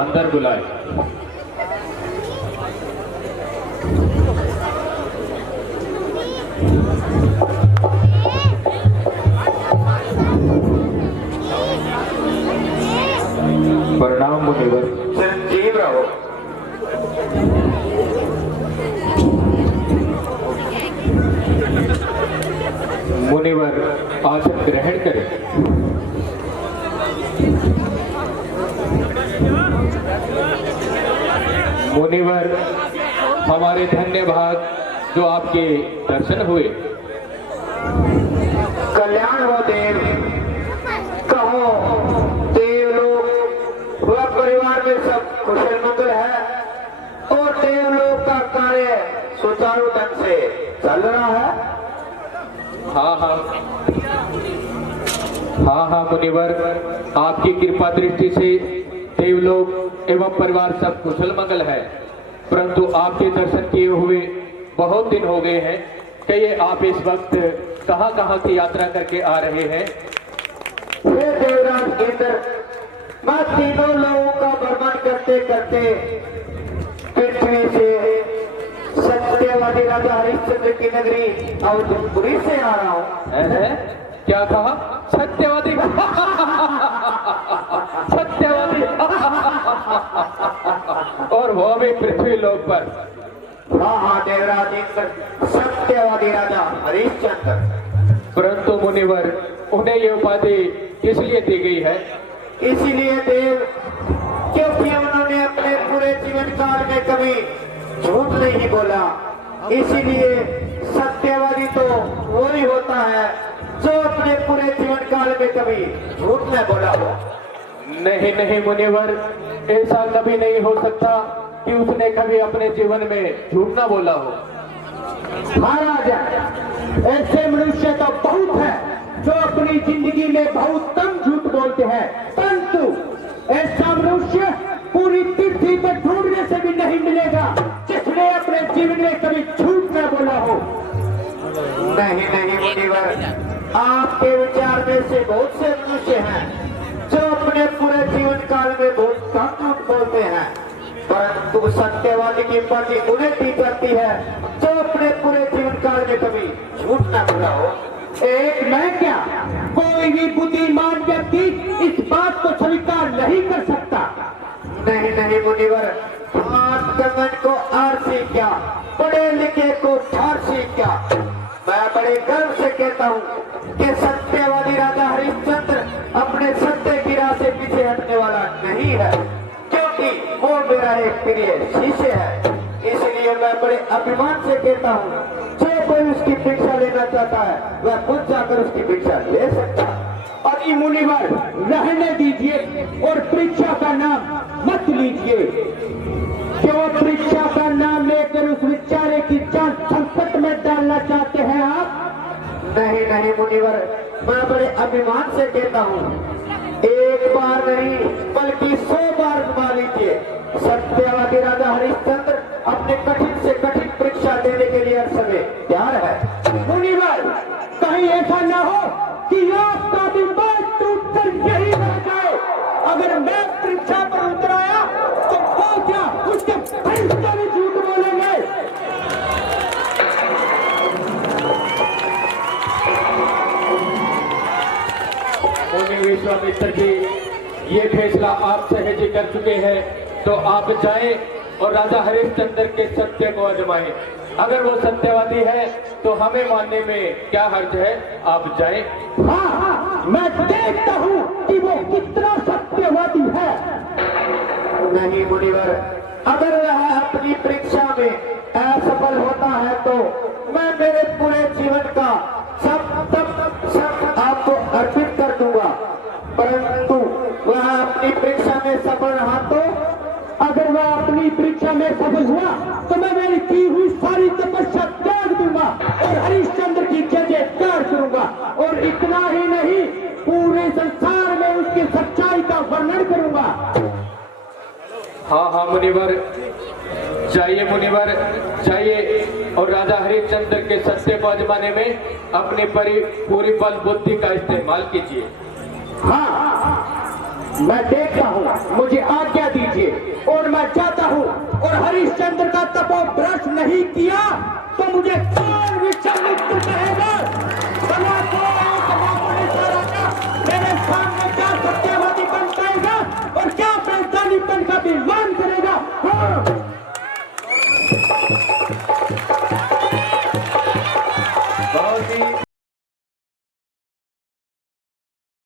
अंदर बुलाए। प्रणाम मुनिवर। चिरंजीव रहो। मुनिवर आसन ग्रहण करें। मुनिवर, हमारे धन्य भाग जो आपके दर्शन हुए। कल्याण हो देव। कहो देवलोक व परिवार में सब कुशल मंगल है और देवलोक का कार्य सुचारू ढंग से चल रहा है। हाँ मुनिवर, आपकी कृपा दृष्टि से देवलोक एवं परिवार सब कुशल मंगल है, परंतु आपके दर्शन किए हुए बहुत दिन हो गए हैं कि ये आप इस वक्त कहाँ की यात्रा करके आ रहे हैं? हे देवराज इंद्र, मैं तीनों लोगों का भ्रमण करते करते पृथ्वी से सत्यवादी राजा हरिश्चंद्र की नगरी अवधपुरी से आ रहा हूँ। क्या कहा? सत्यवादी? सत्यवादी? और वो भी पृथ्वी लोक पर? हाँ देवराज इंद्र, सत्यवादी राजा हरिश्चंद्र। परंतु मुनिवर, उन्हें ये उपाधि किस लिए दी गई है? इसीलिए देव, क्योंकि उन्होंने अपने पूरे जीवन काल में कभी झूठ नहीं बोला। इसीलिए सत्यवादी तो वो ही होता है जो अपने पूरे जीवन काल में कभी झूठ न बोला हो। नहीं मुनिवर, ऐसा कभी नहीं हो सकता कि उसने कभी अपने जीवन में झूठ ना बोला हो। महाराज, ऐसे मनुष्य तो बहुत है जो अपनी जिंदगी में बहुत कम झूठ बोलते हैं, परंतु ऐसा मनुष्य पूरी पृथ्वी पर ढूंढने से भी नहीं मिलेगा जिसने अपने जीवन में कभी झूठ न बोला हो। नहीं मुनिवर, आपके विचार में से बहुत से मनुष्य हैं जो अपने पूरे जीवन काल में बहुत कम झूठ बोलते हैं, परंतु सत्यवादी की उपाधि उन्हें दी जाती है जो अपने पूरे जीवन काल में कभी झूठ न बोला हो। एक मैं क्या, कोई भी बुद्धिमान व्यक्ति इस बात को स्वीकार नहीं कर सकता। नहीं मुनिवर, आर्ट को आरसी क्या, पढ़े लिखे को फारसी क्या। मैं बड़े गर्व से कहता हूँ कि सत्यवादी राजा हरिश्चंद्र अपने सत्य की राह से पीछे हटने वाला नहीं है, क्योंकि वो मेरा एक प्रिय शिष्य है। इसलिए मैं बड़े अभिमान से कहता हूँ, जो कोई उसकी भिक्षा लेना चाहता है वह खुद जाकर उसकी भिक्षा ले सकता है। अरे मुनिवर, रहने दीजिए और परीक्षा का नाम मत लीजिए। क्यों परीक्षा का नाम लेकर उस बेचारे की जान संकट में डालना चाहते हैं आप? नहीं मुनिवर, मैं बड़े अभिमान से कहता हूँ, एक बार नहीं बल्कि 100 बार घुमा लीजिए। सत्यवादी राजा हरिश्चंद्र अपने कठिन से कठिन परीक्षा देने के लिए हर समय तैयार है। मुनिवर, कहीं ऐसा न हो कि आपका भी बात टूट कर यही रह जाए। अगर मैं परीक्षा पर उतर आया तो वो क्या उसके फरिश्ते भी झूठ बोलेंगे। मुनि विश्वामित्र जी, ये फैसला आप सहज कर चुके हैं, तो आप जाएं और राजा हरिश्चंद्र के सत्य को आजमाएं। अगर वो सत्यवादी है तो हमें मानने में क्या हर्ज है, आप जाएं। हाँ, मैं देखता हूँ कि वो कितना सत्यवादी है। नहीं मुनिवर, अगर वह अपनी परीक्षा में असफल होता है तो मैं मेरे पूरे जीवन का सब आपको अर्पित कर दूंगा, परंतु वह अपनी परीक्षा में सफल रहा तो अगर वह अपनी परीक्षा में सफल हुआ तो मैं मेरी की हुई सारी तपस्या त्याग दूंगा और हरिश्चंद्र की जय जयकार करूंगा, और इतना ही नहीं पूरे संसार में उसकी सच्चाई का वर्णन करूंगा। हाँ मुनिवर, जाइए मुनिवर, जाइए और राजा हरिश्चंद्र के सत्य को आजमाने में अपनी पूरी बल बुद्धि का इस्तेमाल कीजिए। हाँ, मैं देखता हूँ, मुझे आज्ञा दीजिए और मैं जाता हूँ। और हरिश्चंद्र का तपोभ्रष्ट नहीं किया तो मुझे कौन विश्वामित्र